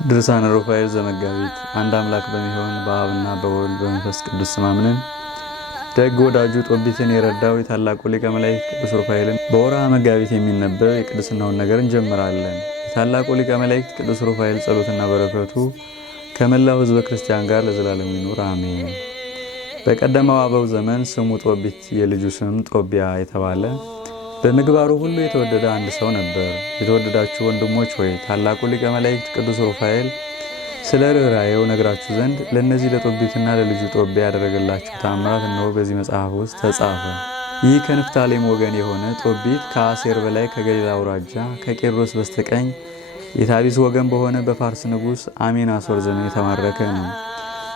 ድርሳነ ሩፋኤል ዘመጋቢት። አንድ አምላክ በሚሆን በአብና በወልድ በመንፈስ ቅዱስ ስም አምነን ደግ ወዳጁ ጦቢትን የረዳው የታላቁ ሊቀ መላእክት ቅዱስ ሩፋኤልን በወርሃ መጋቢት የሚነበብ የቅድስናውን ነገር እንጀምራለን። የታላቁ ሊቀ መላእክት ቅዱስ ሩፋኤል ጸሎትና በረከቱ ከመላው ሕዝበ ክርስቲያን ጋር ለዘላለም ይኑር አሜን። በቀደመው አበው ዘመን ስሙ ጦቢት የልጁ ስም ጦቢያ የተባለ በምግባሩ ሁሉ የተወደደ አንድ ሰው ነበር። የተወደዳችሁ ወንድሞች ሆይ ታላቁ ሊቀ መላእክት ቅዱስ ሩፋኤል ስለ ርኅራኄው ነግራችሁ ዘንድ ለእነዚህ ለጦቢትና ለልጁ ጦቢያ ያደረገላቸው ተአምራት እነሆ በዚህ መጽሐፍ ውስጥ ተጻፈ። ይህ ከንፍታሌም ወገን የሆነ ጦቢት ከአሴር በላይ ከገሊላ አውራጃ ከቄሮስ በስተቀኝ የታቢስ ወገን በሆነ በፋርስ ንጉሥ አሜናሶር ዘመን የተማረከ ነው።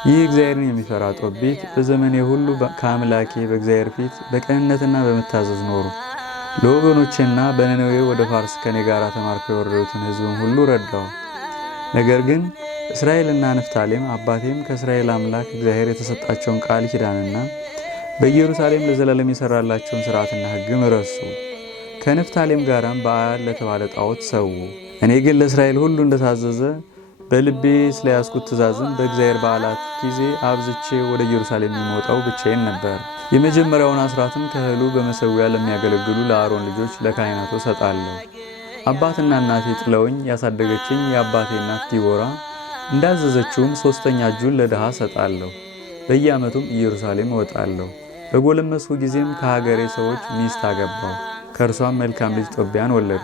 ይህ እግዚአብሔርን የሚፈራ ጦቢት በዘመኔ ሁሉ ከአምላኬ በእግዚአብሔር ፊት በቅንነትና በመታዘዝ ኖሩ። ለወገኖቼና በነነዌ ወደ ፋርስ ከኔ ጋር ተማርከው የወረዱትን ሕዝብም ሁሉ ረዳው። ነገር ግን እስራኤልና ንፍታሌም አባቴም ከእስራኤል አምላክ እግዚአብሔር የተሰጣቸውን ቃል ኪዳንና በኢየሩሳሌም ለዘላለም የሰራላቸውን ሥርዓትና ሕግም ረሱ። ከንፍታሌም ጋራም በዓል ለተባለ ጣዖት ሰው። እኔ ግን ለእስራኤል ሁሉ እንደታዘዘ በልቤ ስለያዝኩት ትእዛዝም በእግዚአብሔር በዓላት ጊዜ አብዝቼ ወደ ኢየሩሳሌም የሚወጣው ብቻዬን ነበር። የመጀመሪያውን አስራትም ከእህሉ በመሠዊያ ለሚያገለግሉ ለአሮን ልጆች ለካህናቱ ሰጣለሁ። አባትና እናቴ ጥለውኝ ያሳደገችኝ የአባቴ እናት ዲቦራ እንዳዘዘችውም ሦስተኛ እጁን ለድሃ ሰጣለሁ። በየዓመቱም ኢየሩሳሌም እወጣለሁ። በጎለመስኩ ጊዜም ከሀገሬ ሰዎች ሚስት አገባሁ። ከእርሷም መልካም ልጅ ጦቢያን ወለዱ።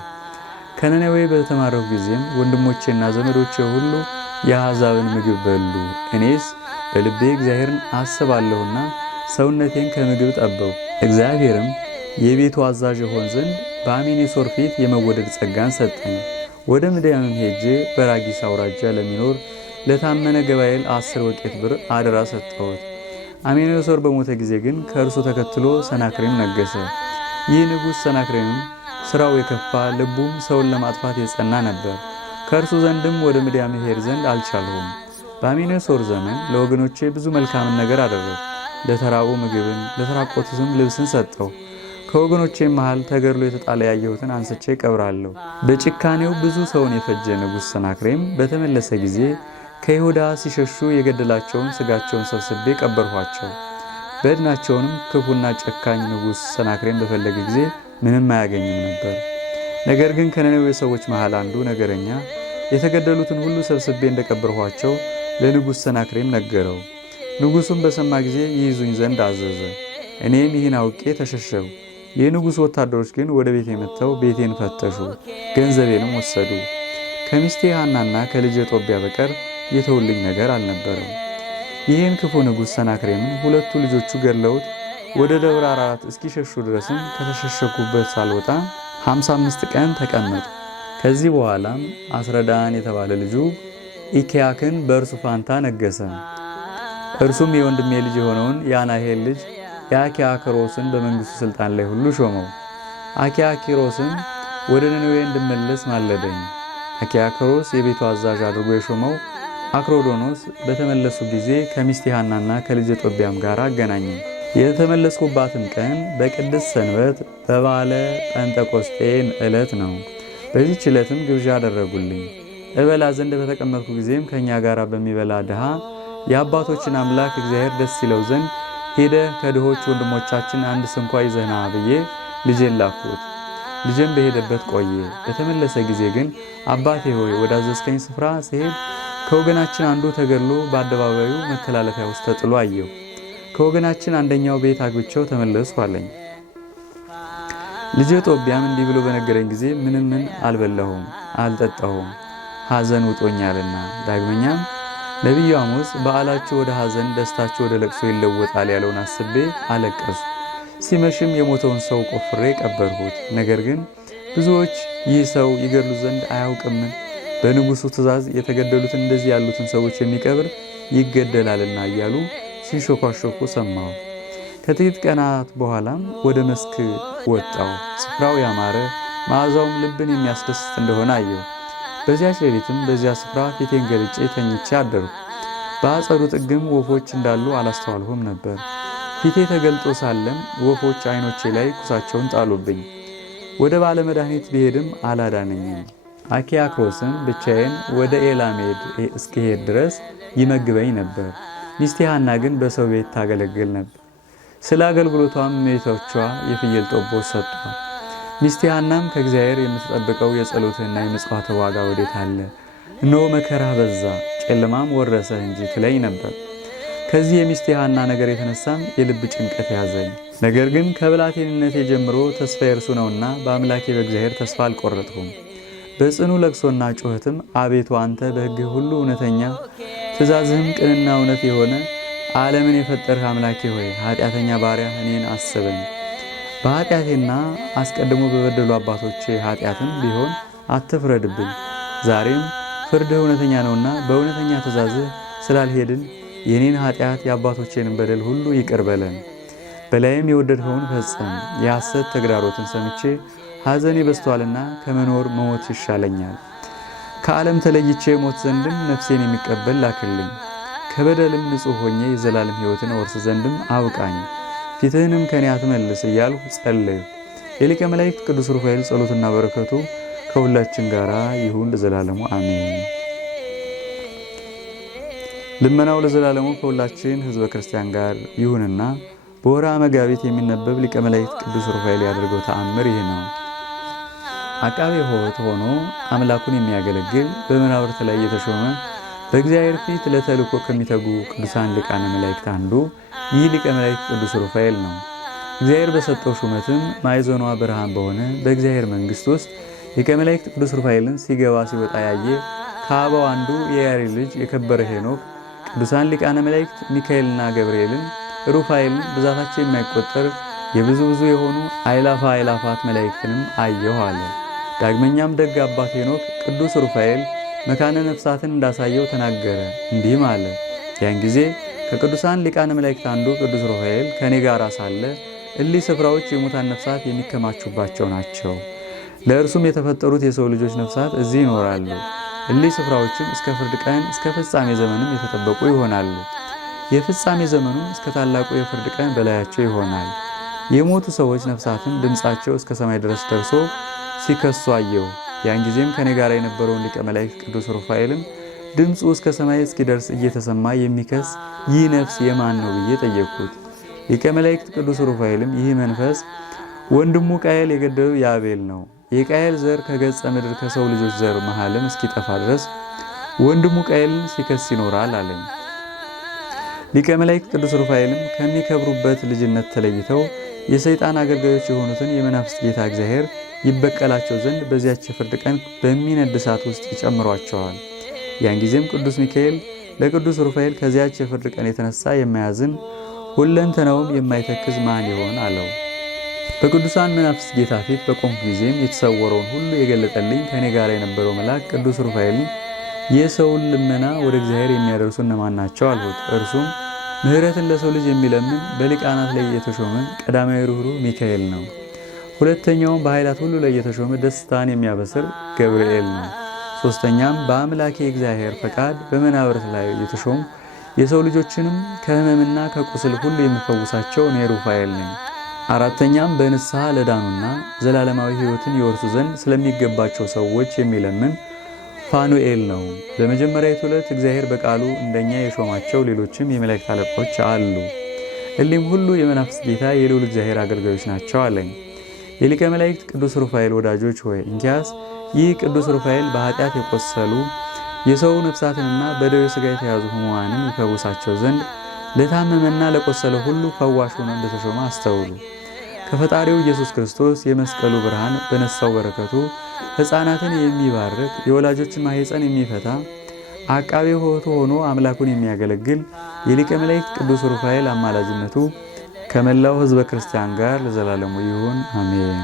ከነነዌ በተማረኩ ጊዜም ወንድሞቼና ዘመዶቼ ሁሉ የአሕዛብን ምግብ በሉ። እኔስ በልቤ እግዚአብሔርን አስባለሁና ሰውነቴን ከምግብ ጠበው። እግዚአብሔርም የቤቱ አዛዥ ሆን ዘንድ በአሜኔሶር ፊት የመወደድ ጸጋን ሰጠኝ። ወደ ምድያምም ሄጄ በራጊስ አውራጃ ለሚኖር ለታመነ ገባኤል 10 ወቄት ብር አደራ ሰጠሁት። አሜኔሶር በሞተ ጊዜ ግን ከእርሱ ተከትሎ ሰናክሬም ነገሰ። ይህ ንጉሥ ሰናክሬምም ሥራው የከፋ ልቡም ሰውን ለማጥፋት የጸና ነበር። ከእርሱ ዘንድም ወደ ምድያም ሄድ ዘንድ አልቻልሁም። በአሜኔሶር ዘመን ለወገኖቼ ብዙ መልካምን ነገር አደረግሁ። ለተራቡ ምግብን ለተራቆቱትም ልብስን ሰጠው። ከወገኖቼም መሃል ተገድሎ የተጣለ ያየሁትን አንስቼ ቀብራለሁ። በጭካኔው ብዙ ሰውን የፈጀ ንጉሥ ሰናክሬም በተመለሰ ጊዜ ከይሁዳ ሲሸሹ የገደላቸውን ሥጋቸውን ሰብስቤ ቀበርኋቸው። በድናቸውንም ክፉና ጨካኝ ንጉሥ ሰናክሬም በፈለገ ጊዜ ምንም አያገኝም ነበር። ነገር ግን ከነነዌ ሰዎች መሃል አንዱ ነገረኛ የተገደሉትን ሁሉ ሰብስቤ እንደቀበርኋቸው ለንጉሥ ሰናክሬም ነገረው። ንጉሡም በሰማ ጊዜ ይይዙኝ ዘንድ አዘዘ። እኔም ይህን አውቄ ተሸሸሁ። የንጉሡ ወታደሮች ግን ወደ ቤቴ መጥተው ቤቴን ፈተሹ፣ ገንዘቤንም ወሰዱ። ከሚስቴ ሐናና ከልጄ ጦቢያ በቀር የተውልኝ ነገር አልነበረም። ይህን ክፉ ንጉሥ ሰናክሬምን ሁለቱ ልጆቹ ገድለውት ወደ ደብረ አራራት እስኪሸሹ ድረስም ከተሸሸኩበት ሳልወጣ 55 ቀን ተቀመጡ። ከዚህ በኋላም አስረዳን የተባለ ልጁ ኢኪያክን በእርሱ ፋንታ ነገሰ። እርሱም የወንድሜ ልጅ የሆነውን የአናሄል ልጅ የአኪያክሮስን በመንግሥቱ ሥልጣን ላይ ሁሉ ሾመው። አኪያክሮስም ወደ ነነዌ እንድመለስ ማለደኝ። አኪያክሮስ የቤቱ አዛዥ አድርጎ የሾመው አክሮዶኖስ በተመለሱ ጊዜ ከሚስቴ ሐናና ከልጅ ጦቢያም ጋር አገናኘኝ። የተመለስኩባትም ቀን በቅድስት ሰንበት በባለ ጴንጠቆስጤን ዕለት ነው። በዚህች ዕለትም ግብዣ አደረጉልኝ። እበላ ዘንድ በተቀመጥኩ ጊዜም ከእኛ ጋር በሚበላ ድሃ የአባቶችን አምላክ እግዚአብሔር ደስ ይለው ዘንድ ሄደህ ከድሆች ወንድሞቻችን አንድ ስንኳ ይዘህና ብዬ ልጄን ላኩት። ልጄም በሄደበት ቆየ። በተመለሰ ጊዜ ግን አባቴ ሆይ ወዳዘዝከኝ ስፍራ ሲሄድ ከወገናችን አንዱ ተገድሎ በአደባባዩ መተላለፊያ ውስጥ ተጥሎ አየሁ። ከወገናችን አንደኛው ቤት አግብቼው ተመለስኩ አለኝ። ልጄ ጦቢያም እንዲህ ብሎ በነገረኝ ጊዜ ምንም አልበላሁም አልጠጣሁም፣ ሐዘን ውጦኛልና። ዳግመኛም ነቢዩ አሞጽ በዓላችሁ ወደ ሐዘን ደስታችሁ ወደ ለቅሶ ይለወጣል ያለውን አስቤ አለቀሱ። ሲመሽም የሞተውን ሰው ቆፍሬ ቀበርሁት። ነገር ግን ብዙዎች ይህ ሰው ይገድሉ ዘንድ አያውቅምን? በንጉሡ ትእዛዝ የተገደሉትን እንደዚህ ያሉትን ሰዎች የሚቀብር ይገደላልና እያሉ ሲንሾኳሾኩ ሰማሁ። ከጥቂት ቀናት በኋላም ወደ መስክ ወጣው። ስፍራው ያማረ መዓዛውም ልብን የሚያስደስት እንደሆነ አየሁ። በዚያች ሌሊትም በዚያ ስፍራ ፊቴን ገልጬ ተኝቼ አደርኩ። በአጸዱ ጥግም ወፎች እንዳሉ አላስተዋልሁም ነበር። ፊቴ ተገልጦ ሳለም ወፎች ዓይኖቼ ላይ ኩሳቸውን ጣሉብኝ። ወደ ባለ መድኃኒት ብሄድም አላዳነኝም። አኪያክሮስም ብቻዬን ወደ ኤላሜድ እስክሄድ ድረስ ይመግበኝ ነበር። ሚስቴ ሐና ግን በሰው ቤት ታገለግል ነበር። ስለ አገልግሎቷም እመቤቶቿ የፍየል ጠቦት ሰጧት። ሚስቴ ሐናም ከእግዚአብሔር የምትጠብቀው የጸሎትህና የምጽዋትህ ዋጋ ወዴት አለ? እነሆ መከራ በዛ፣ ጨለማም ወረሰህ እንጂ ትለኝ ነበር። ከዚህ የሚስቴ ሐና ነገር የተነሳም የልብ ጭንቀት ያዘኝ። ነገር ግን ከብላቴንነቴ ጀምሮ ተስፋ የእርሱ ነውና በአምላኬ በእግዚአብሔር ተስፋ አልቆረጥሁም። በጽኑ ለቅሶና ጩኸትም አቤቱ አንተ በሕግህ ሁሉ እውነተኛ፣ ትእዛዝህም ቅንና እውነት የሆነ ዓለምን የፈጠርህ አምላኬ ሆይ ኃጢአተኛ ባሪያ እኔን አስበኝ። በኃጢአቴና አስቀድሞ በበደሉ አባቶቼ ኃጢአትም ቢሆን አትፍረድብኝ። ዛሬም ፍርድህ እውነተኛ ነውና በእውነተኛ ትእዛዝህ ስላልሄድን የኔን ኃጢአት የአባቶቼንም በደል ሁሉ ይቅር በለን። በላይም የወደድኸውን ፈጸም። የሐሰት ተግዳሮትን ሰምቼ ሐዘኔ በዝቷልና ከመኖር መሞት ይሻለኛል። ከዓለም ተለይቼ ሞት ዘንድም ነፍሴን የሚቀበል ላክልኝ። ከበደልም ንጹሕ ሆኜ የዘላለም ሕይወትን ወርስ ዘንድም አብቃኝ። ፊትህንም ከኔ አትመልስ እያልሁ ጸለዩ። የሊቀ መላእክት ቅዱስ ሩፋኤል ጸሎትና በረከቱ ከሁላችን ጋር ይሁን ለዘላለሙ አሜን። ልመናው ለዘላለሙ ከሁላችን ሕዝበ ክርስቲያን ጋር ይሁንና በወርኃ መጋቢት የሚነበብ ሊቀ መላእክት ቅዱስ ሩፋኤል ያደርገው ተአምር ይህ ነው። አቃቤ ሆት ሆኖ አምላኩን የሚያገለግል በመናብርት ላይ የተሾመ በእግዚአብሔር ፊት ለተልእኮ ከሚተጉ ቅዱሳን ሊቃነ መላእክት አንዱ ይህ ሊቀ መላእክት ቅዱስ ሩፋኤል ነው። እግዚአብሔር በሰጠው ሹመትም ማዕዘኗ ብርሃን በሆነ በእግዚአብሔር መንግሥት ውስጥ ሊቀ መላእክት ቅዱስ ሩፋኤልን ሲገባ ሲወጣ ያየ ከአበው አንዱ የያሬድ ልጅ የከበረ ሄኖክ ቅዱሳን ሊቃነ መላእክት ሚካኤልና ገብርኤልን ሩፋኤልን ብዛታቸው የማይቆጠር የብዙ የሆኑ አእላፋት መላእክትንም አየሁ አለ። ዳግመኛም ደግ አባት ሄኖክ ቅዱስ ሩፋኤል መካነ ነፍሳትን እንዳሳየው ተናገረ፣ እንዲህም አለ። ያን ጊዜ ከቅዱሳን ሊቃነ መላእክት አንዱ ቅዱስ ሩፋኤል ከኔ ጋር ሳለ እሊህ ስፍራዎች የሙታን ነፍሳት የሚከማቹባቸው ናቸው። ለእርሱም የተፈጠሩት የሰው ልጆች ነፍሳት እዚህ ይኖራሉ። እሊህ ስፍራዎችም እስከ ፍርድ ቀን እስከ ፍጻሜ ዘመንም የተጠበቁ ይሆናሉ። የፍጻሜ ዘመኑም እስከ ታላቁ የፍርድ ቀን በላያቸው ይሆናል። የሞቱ ሰዎች ነፍሳትን ድምፃቸው እስከ ሰማይ ድረስ ደርሶ ሲከሱ አየሁ። ያን ጊዜም ከኔ ጋር የነበረውን ሊቀ መላእክት ቅዱስ ሩፋኤልን ድምፁ እስከ ሰማይ እስኪደርስ እየተሰማ የሚከስ ይህ ነፍስ የማን ነው ብዬ ጠየቅኩት። ሊቀ መላእክት ቅዱስ ሩፋኤልም ይህ መንፈስ ወንድሙ ቃየል የገደለው የአቤል ነው። የቃየል ዘር ከገጸ ምድር ከሰው ልጆች ዘር መሃልም እስኪጠፋ ድረስ ወንድሙ ቃየልን ሲከስ ይኖራል አለኝ። ሊቀ መላእክት ቅዱስ ሩፋኤልም ከሚከብሩበት ልጅነት ተለይተው የሰይጣን አገልጋዮች የሆኑትን የመናፍስት ጌታ እግዚአብሔር ይበቀላቸው ዘንድ በዚያች ፍርድ ቀን በሚነድ እሳት ውስጥ ይጨምሯቸዋል። ያን ጊዜም ቅዱስ ሚካኤል ለቅዱስ ሩፋኤል ከዚያች የፍርድ ቀን የተነሳ የማያዝን ሁለንተናውም የማይተክዝ ማን ይሆን አለው። በቅዱሳን መናፍስት ጌታ ፊት በቆምኩ ጊዜም የተሰወረውን ሁሉ የገለጠልኝ ከኔ ጋር የነበረው መልአክ ቅዱስ ሩፋኤልን የሰውን ልመና ወደ እግዚአብሔር የሚያደርሱ እነማን ናቸው አልሁት። እርሱም ምሕረትን ለሰው ልጅ የሚለምን በሊቃናት ላይ የተሾመ ቀዳማዊ ርኅሩኅ ሚካኤል ነው። ሁለተኛውም በኃይላት ሁሉ ላይ የተሾመ ደስታን የሚያበስር ገብርኤል ነው። ሶስተኛም በአምላኬ እግዚአብሔር ፈቃድ በመናብርት ላይ የተሾሙ የሰው ልጆችንም ከሕመምና ከቁስል ሁሉ የሚፈውሳቸው እኔ ሩፋኤል ነኝ። አራተኛም በንስሐ ለዳኑና ዘላለማዊ ሕይወትን ይወርሱ ዘንድ ስለሚገባቸው ሰዎች የሚለምን ፋኑኤል ነው። በመጀመሪያይቱ ዕለት እግዚአብሔር በቃሉ እንደኛ የሾማቸው ሌሎችም የመላእክት አለቆች አሉ። እሊም ሁሉ የመናፍስት ጌታ የልዑል እግዚአብሔር አገልጋዮች ናቸው አለኝ። የሊቀ መላእክት ቅዱስ ሩፋኤል ወዳጆች ሆይ እንኪያስ ይህ ቅዱስ ሩፋኤል በኃጢአት የቆሰሉ የሰው ነፍሳትንና በደዌ ሥጋ የተያዙ ሕሙማንን ይፈውሳቸው ዘንድ ለታመመና ለቆሰለ ሁሉ ፈዋሽ ሆኖ እንደተሾመ አስተውሉ። ከፈጣሪው ኢየሱስ ክርስቶስ የመስቀሉ ብርሃን በነሳው በረከቱ ሕፃናትን የሚባርክ የወላጆችን ማኅፀን የሚፈታ አቃቤ ሕይወቱ ሆኖ አምላኩን የሚያገለግል የሊቀ መላእክት ቅዱስ ሩፋኤል አማላጅነቱ ከመላው ሕዝበ ክርስቲያን ጋር ለዘላለሙ ይሁን አሜን።